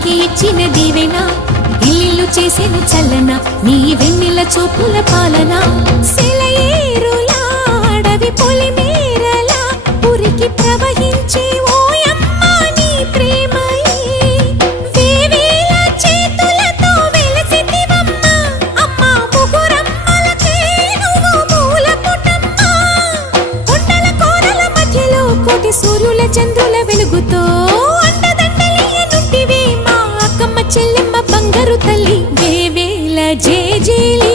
అందరికి ఇచ్చిన దీవెన ఇల్లు చేసేను చల్లన నీ వెన్నెల చూపుల పాలన సెలయేరులా అడవి పొలిమేరలా ఉరికి ప్రవహించే ఓయమ్మ నీ ప్రేమయే వేవేల చేతులతో వెలసితివమ్మ అమ్మ ముగురమ్మలకే నువ్వు మూలపుటమ్మ కొండల కోరల మధ్యలో కోటి సూర్యుల చంద్రుల వెలుగుతో చెల్లెమ్మ బంగారు తల్లి వేవేల జేజేలి